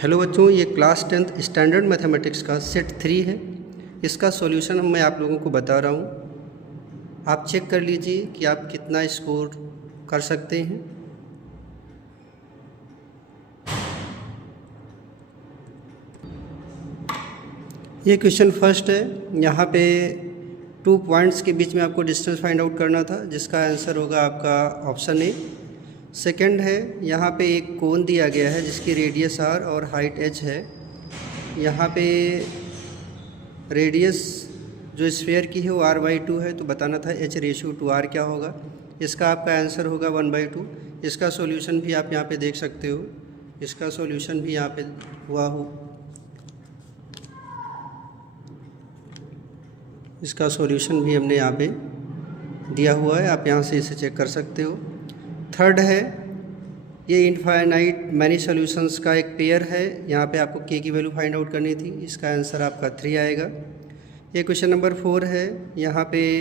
Hello बच्चों, ये class 10th standard mathematics का सेट 3 है। इसका सॉल्यूशन मैं आप लोगों को बता रहा हूँ। आप चेक कर लीजिए कि आप कितना स्कोर कर सकते हैं। ये क्वेश्चन फर्स्ट है। यहाँ पे 2 पॉइंट्स के बीच में आपको डिस्टेंस फाइंड आउट करना था, जिसका आंसर होगा आपका ऑप्शन ए। सेकंड है, यहाँ पे एक कोन दिया गया है जिसकी रेडियस r और हाइट h है। यहाँ पे रेडियस जो स्फीयर की है वो r/2 है, तो बताना था h/r क्या होगा। इसका आपका आंसर होगा 1/2। इसका सॉल्यूशन भी आप यहाँ पे देख सकते हो। इसका सॉल्यूशन भी यहाँ पे हुआ हो, इसका सॉल्यूशन भी हमने यहाँ पे दिया हुआ है, आप यहाँ से इसे चेक कर सकते हो। थर्ड है, ये इनफाइनाइट मैनी सॉल्यूशंस का एक पेयर है। यहाँ पे आपको k की वैल्यू फाइंड आउट करनी थी, इसका आंसर आपका 3 आएगा। ये क्वेश्चन नंबर 4 है। यहाँ पे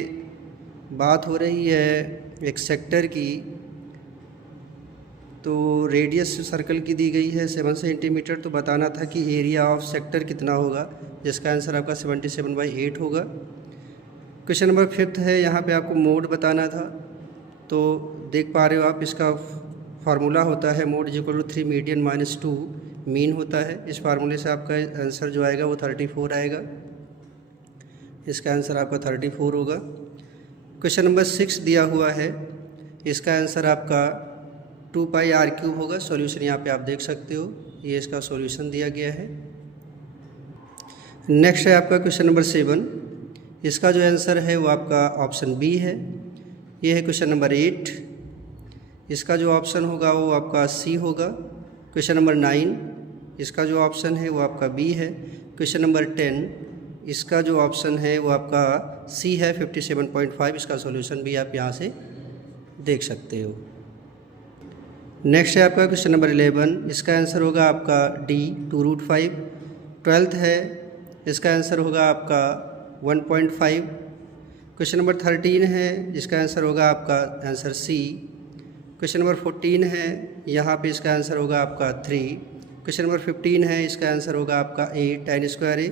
बात हो रही है एक सेक्टर की, तो रेडियस सर्कल की दी गई है 7 सेंटीमीटर, तो बताना था कि एरिया ऑफ सेक्टर कितना होगा, जिसका आंसर आपका 77/8 होगा। क्वेश्चन नंबर 5 है। यहाँ पे आपको मोड बताना था, तो देख पा रहे हो आप, इसका फार्मूला होता है mode equal to 3 median minus 2 mean होता है। इस फार्मूले से आपका आंसर जो आएगा वो 34 आएगा। इसका आंसर आपका 34 होगा। क्वेश्चन नंबर 6 दिया हुआ है, इसका आंसर आपका 2πr³ होगा। सॉल्यूशन यहाँ पे आप देख सकते हो, ये इसका सॉल्यूशन दिया गया है। नेक्स्ट है आपका क्वेश्चन नंबर 7। इसका जो आंसर है वो आपका ऑप्शन बी है। ये है क्वेश्चन नंबर 8। इसका जो ऑप्शन होगा वो आपका सी होगा। क्वेश्चन नंबर 9, इसका जो ऑप्शन है वो आपका बी है। क्वेश्चन नंबर 10, इसका जो ऑप्शन है वो आपका सी है 57.5। इसका सॉल्यूशन भी आप यहाँ से देख सकते हो। नेक्स्ट है आपका क्वेश्चन नंबर 11। इसका आंसर होगा आपका डी 2√5। 12th है, इसका आंसर होगा आपका 1.5। क्वेश्चन नंबर 13 है, इसका आंसर होगा आपका आंसर सी। क्वेश्चन नंबर 14 है, यहाँ पे इसका आंसर होगा आपका 3। क्वेश्चन नंबर 15 है, इसका आंसर होगा आपका a tan² a।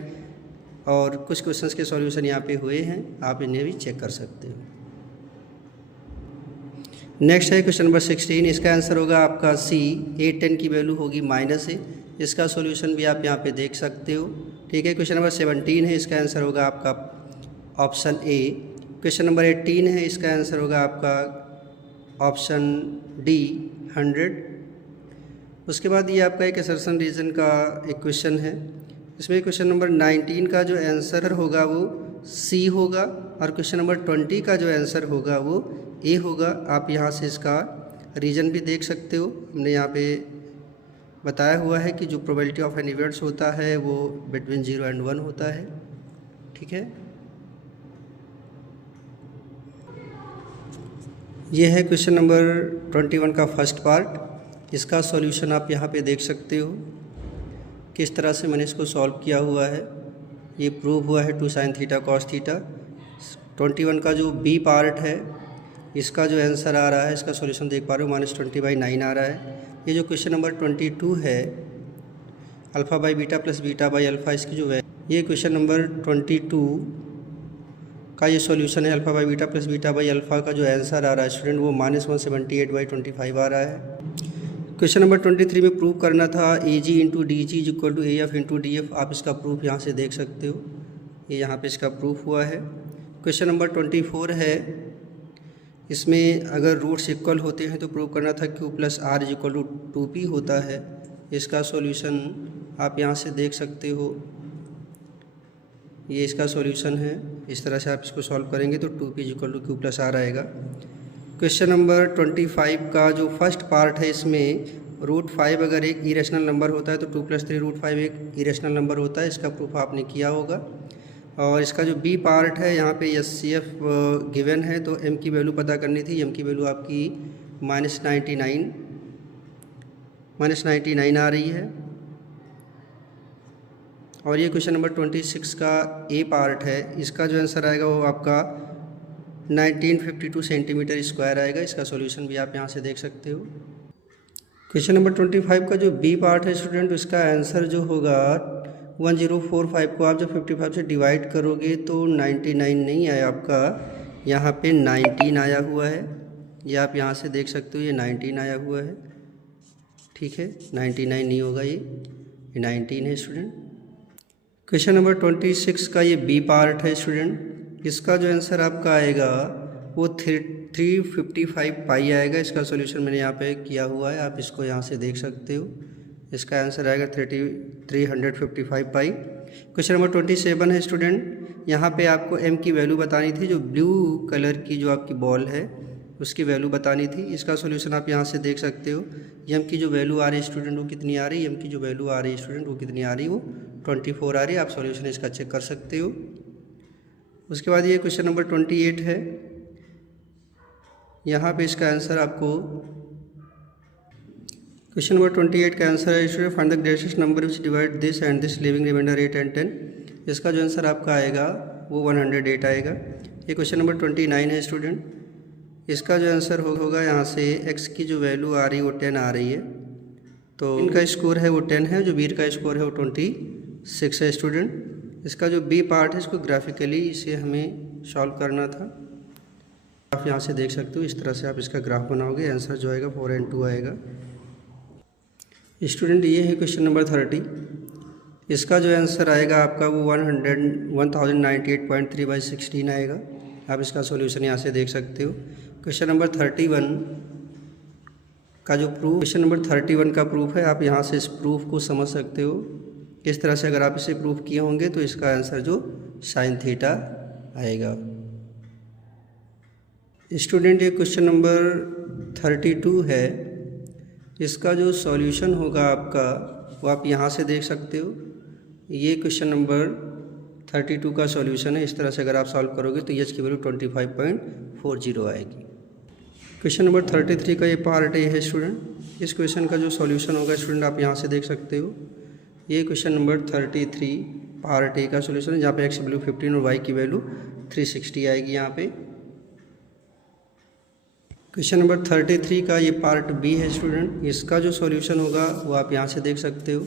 और कुछ क्वेश्चंस के सॉल्यूशन यहाँ पे हुए हैं, आप इन्हें भी चेक कर सकते हो। नेक्स्ट है क्वेश्चन नंबर 16। इसका आंसर होगा आपका सी, a10 की वैल्यू होगी -a। इसका सॉल्यूशन भी आप यहाँ पे देख सकते हो। ठीक है। क्वेश्चन नंबर 17 है, इसका आंसर होगा आपका ऑप्शन ए। क्वेश्चन नंबर 18 है, इसका आंसर होगा आपका ऑप्शन डी 100। उसके बाद ये आपका एक असर्शन रीजन का एक क्वेश्चन है। इसमें क्वेश्चन नंबर 19 का जो आंसर होगा वो सी होगा, और क्वेश्चन नंबर 20 का जो आंसर होगा वो ए होगा। आप यहाँ से इसका रीजन भी देख सकते हो। हमने यहाँ पे बताया हुआ है कि जो प्रोबेबिलिटी ऑफ एन इवेंट्स होता है वो बिटवीन 0 और 1 होता है। ठीक है। ये है क्वेश्चन नंबर 21 का फर्स्ट पार्ट। इसका सॉल्यूशन आप यहाँ पे देख सकते हो, किस तरह से मैंने इसको सॉल्व किया हुआ है। ये प्रूव हुआ है 2 sin θ cos θ। 21 का जो बी पार्ट है, इसका जो आंसर आ रहा है, इसका सॉल्यूशन देख पा रहे हो, -20/9 आ रहा है। ये जो क्वेश्चन नंबर 22 है, α/β + β/α, इसकी जो है, ये क्वेश्चन नंबर 22 का ये सॉल्यूशन है। α/β + β/α का जो आंसर आ रहा है स्टूडेंट, वो -178/25 आ रहा है। क्वेश्चन नंबर 23 में प्रूव करना था AG × DG = AF × DF। आप इसका प्रूफ यहाँ से देख सकते हो, ये यहाँ पे इसका प्रूफ हुआ है। क्वेश्चन नंबर 24 है, इसमें अगर रूट्स इक्वल होते हैं तो प्रूव करना था Q + R = 2P होता है। इसका सॉल्यूशन आप यहाँ से देख सकते हो, ये इसका सॉल्यूशन है। इस तरह से आप इसको सॉल्व करेंगे तो 2P = Q + R आएगा। क्वेश्चन नंबर 25 का जो फर्स्ट पार्ट है, इसमें √5 अगर एक इरेशनल नंबर होता है तो 2 + 3 √5 एक इरेशनल नंबर होता है। इसका प्रूफ आपने किया होगा। और इसका जो बी पार्ट है, यहाँ पे SCF गिवन है, तो m की वैल्यू पता करनी थी। m की वैल्यू आपकी -99 आ रही है। और ये क्वेश्चन नंबर 26 का ए पार्ट है, इसका जो आंसर आएगा वो आपका 1952 सेंटीमीटर स्क्वायर आएगा। इसका सॉल्यूशन भी आप यहाँ से देख सकते हो। क्वेश्चन नंबर 25 का जो बी पार्ट है स्टूडेंट, इसका आंसर जो होगा 1045 को आप जब 55 से डिवाइड करोगे तो 99 नहीं आया आपका, यहाँ पे 19 आया हुआ है। ये आप यहाँ से देख सकते हो, ये 19 आया हुआ है, ठीक है। 99 नहीं होगा, ये 19 है स्टूडेंट। क्वेश्चन नंबर 26 का ये बी पार्ट है स्टूडेंट, इसका जो आंसर आपका आएगा वो 355 पाई आएगा। इसका सॉल्यूशन मैंने यहाँ पे किया हुआ है, आप इसको यहाँ से देख सकते हो। इसका आंसर आएगा 355 पाई। क्वेश्चन नंबर 27 है स्टूडेंट, यहाँ पे आपको m की वैल्यू बतानी थी, जो ब्लू कलर की जो आपकी बॉल है उसकी वैल्यू बतानी थी। इसका सॉल्यूशन आप यहाँ से देख सकते हो। m की जो वैल्यू आ रही है स्टूडेंट वो कितनी आ रही है, m की जो वैल्यू आ रही है स्टूडेंट वो कितनी आ रही है, वो 24 आ रही है। आप सॉल्यूशन इसका चेक कर सकते हो। उसके बाद ये क्वेश्चन नंबर 28 है, यहाँ पे इसका आंसर आपको, क्वेश्चन नंबर 28 का आंसर है student, find the greatest number which divide this and this living remainder 8 and 10। इसका जो आंसर आपका आएगा वो 108 आएगा। ये क्वेश्चन नंबर 29 है स्टूडेंट, इसका जो आंसर होगा यहाँ से x की जो वैल्यू आ रही है वो 10 आ रही है, तो इनका स्कोर है वो 10 है, जो वीर का स्कोर है वो 26 है स्टूडेंट। इसका जो बी पार्ट है इसको ग्राफिकली इसे हमें सॉल्व करना था। आप यहाँ से देख सकते हो, इस तरह से आप इसका ग्राफ बनाओगे, आंसर जो आएगा 4 and 2 आएगा। स्टूडेंट ये है क्वेश्चन नंबर 30, इसका जो आंसर आएगा आपका वो 1098.3/16 आएगा। आप इसका सॉल्यूशन यहाँ से देख सकते हो। क्वेश्चन नंबर 31 का जो प्रूफ, क्वेश्चन नंबर 31 का प्रूफ है, आप यहाँ से इस प्रूफ को समझ सकते हो। इस तरह से अगर आप इसे प्रूफ किए होंगे तो इसका आंसर जो sin थीटा आएगा। स्टूडेंट ये क्वेश्चन नंबर 32 है, इसका जो सॉल्यूशन होगा आपका वो आप यहाँ से देख सकते हो। ये क्वेश्चन नंबर 32 का सॉल्यूशन है। इस तरह से अगर आप सॉल्व करोगे तो एच की वैल्यू 25.40 आएगी। क्वेश्चन नंबर 33 का ये पार्ट ए है स्टूडेंट, इस क्वेश्चन का जो सॉल्यूशन होगा स्टूडेंट आप यहाँ से देख सकते हो। ये क्वेश्चन नंबर 33 पार्ट ए का सॉल्यूशन है, जहाँ पे एक्स की वैल्यू 15 और वाई की वैल्यू 360 आएगी यहाँ पे। क्वेश्चन नंबर 33 का ये पार्ट बी है स्टूडेंट, इसका जो सॉल्यूशन होगा वो आप यहाँ से देख सकते हो।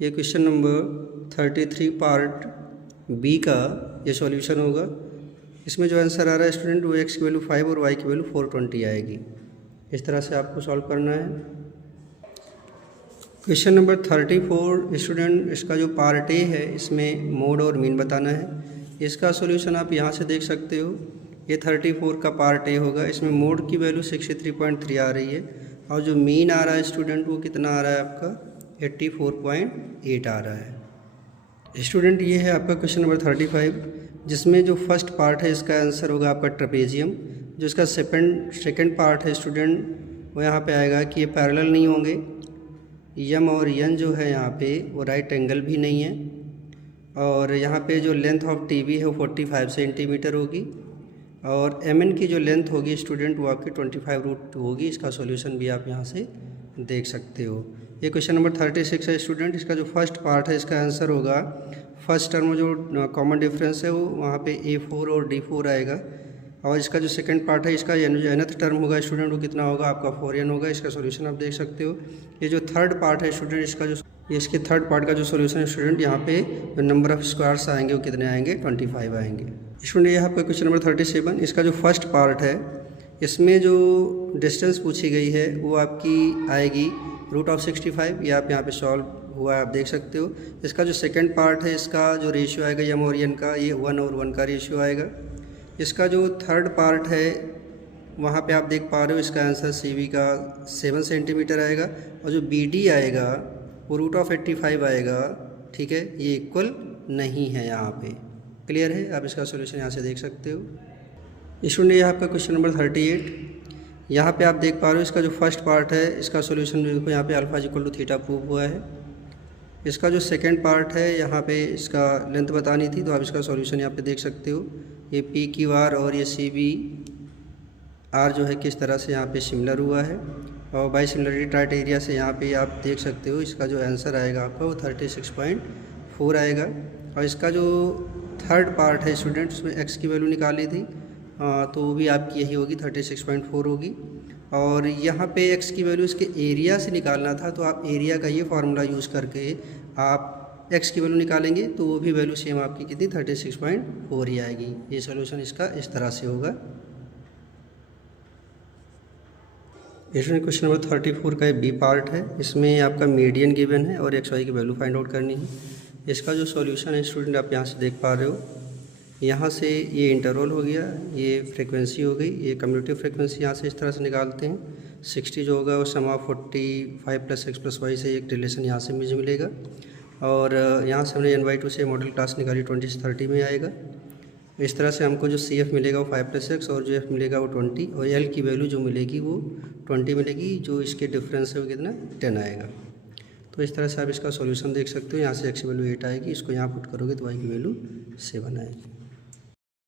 ये क्वेश्चन नंबर 33 पार्ट बी का ये सॉल्यूशन होगा। इसमें जो आंसर आ रहा है स्टूडेंट वो एक्स की वैल्यू 5 और वाई की वैल्यू 420 आएगी। इस तरह से आपको सॉल्व करना है। क्वेश्चन नंबर 34 स्टूडेंट, इसका जो पार्ट ए है इसमें मोड और मीन बताना है। इसका सॉल्यूशन आप यहाँ से देख सकते हो। ये 34 का पार्ट ए होगा, इसमें मोड की वैल्यू 63.3 आ रही है और जो मीन आ रहा है स्टूडेंट वो कितना आ रहा है आपका 84.8 आ रहा है। स्टूडेंट ये है आपका क्वेश्चन नंबर 35, जिसमें जो फर्स्ट पार्ट है इसका आंसर होगा आपका ट्रेपेजियम। जो इसका सेकंड पार्ट है स्टूडेंट वो यहाँ पे आएगा कि ये पैरेलल नहीं होंगे। यम और यन जो है यहाँ पे वो राइट एंगल भी नहीं है, और यहाँ पे जो लेंथ ऑफ टीबी है वो 45 सेंटीमीटर होगी, और एमएन की जो लेंथ होगी स्टूडेंट वो आपकी 25 होगी। इसका सॉल्यूशन भी आप यहाँ से देख सकते हो। ये क्वेश्चन नंबर 36 है स्टूडेंट, इसका जो फर्स्ट पार्ट है इसका आंसर होगा, फर्स्ट टर्म में जो कॉमन डिफरेंस है वो वहाँ पे A4 और D4 आएगा, और इसका जो सेकंड पार्ट है इसका nth टर्म होगा स्टूडेंट वो कितना होगा आपका 4n होगा। इसका सॉल्यूशन आप देख सकते हो। ये जो थर्ड पार्ट है स्टूडेंट, इसका जो इसके थर्ड पार्ट का जो सॉल्यूशन है स्टूडेंट, यहाँ पे जो नंबर ऑफ स्क्वायर्स आएंगे वो कितने आएंगे 25 आएंगे। स्टूडेंट ये आपका क्वेश्चन नंबर 37, इसका जो फर्स्ट पार्ट है इसमें जो डिस्टेंस पूछी गई है वो आपकी आएगी √65। ये आप यहाँ पे सॉल्व हुआ है, आप देख सकते हो। इसका जो सेकंड पार्ट है इसका जो रेशियो आएगा यम और एन का, ये 1 और 1 का रेशियो आएगा। इसका जो थर्ड पार्ट है वहाँ पे आप देख पा रहे हो, इसका आंसर CV का 7 सेंटीमीटर आएगा, और जो BD आएगा वो √85 आएगा। ठीक है, ये इक्वल नहीं है यहाँ पे। क्लियर है, आप इसका सॉल्यूशन यहाँ से देख सकते हो। स्टूडेंट ये आपका क्वेश्चन नंबर 38, यहाँ पे आप देख पा रहे हो इसका जो फर्स्ट पार्ट है इसका सॉल्यूशन देखो, यहाँ पे alpha equal to theta prove हुआ है। इसका जो सेकंड पार्ट है यहाँ पे इसका लेंथ बतानी थी, तो आप इसका सॉल्यूशन यहाँ पे देख सकते हो। ये PQR और ये CBR जो है किस तरह से यहाँ पे सिमिलर हुआ है, और बाई सिमिलरिटी क्राइटेरिया से यहाँ पे आप देख सकते हो इसका जो आंसर आएगा आपका वो 36.4 आएगा। और इसका जो थर्ड पार्ट है स्टूडेंट, उसमें x की वैल्यू निकाली थी, तो वो भी आपकी यही होगी 36.4 होगी। और यहाँ पे एक्स की वैल्यू इसके एरिया से निकालना था, तो आप एरिया का ये फार्मूला यूज़ करके आप एक्स की वैल्यू निकालेंगे तो वो भी वैल्यू सेम आपकी कितनी 36.4 ही आएगी। ये सोल्यूशन इसका इस तरह से होगा। स्टूडेंट क्वेश्चन नंबर 34 का बी पार्ट है। इसमें आपका मीडियन गिवन है और एक्स वाई की वैल्यू फाइंड आउट करनी है। इसका जो सॉल्यूशन है स्टूडेंट आप यहाँ से देख पा रहे हो, यहाँ से ये इंटरवल हो गया, ये फ्रीक्वेंसी हो गई, ये कम्यूटेटिव फ्रीक्वेंसी यहाँ से इस तरह से निकालते हैं। 60 जो होगा वो सम ऑफ 45 + x + y से एक रिलेशन यहाँ से मुझे मिलेगा। और यहाँ से हमने n/2 से मॉडल क्लास निकाली 20 से 30 में आएगा। इस तरह से हमको जो CF मिलेगा वो 5 + x और जो F मिलेगा वो 20 और L की वैल्यू जो मिलेगी वो 20 मिलेगी। जो इसके डिफरेंस है वो कितना 10 आएगा। तो इस तरह से आप इसका सॉल्यूशन देख सकते हो। यहाँ से x की वैल्यू 8 आएगी, इसको यहाँ पुट करोगे तो y की वैल्यू 7 आएगी।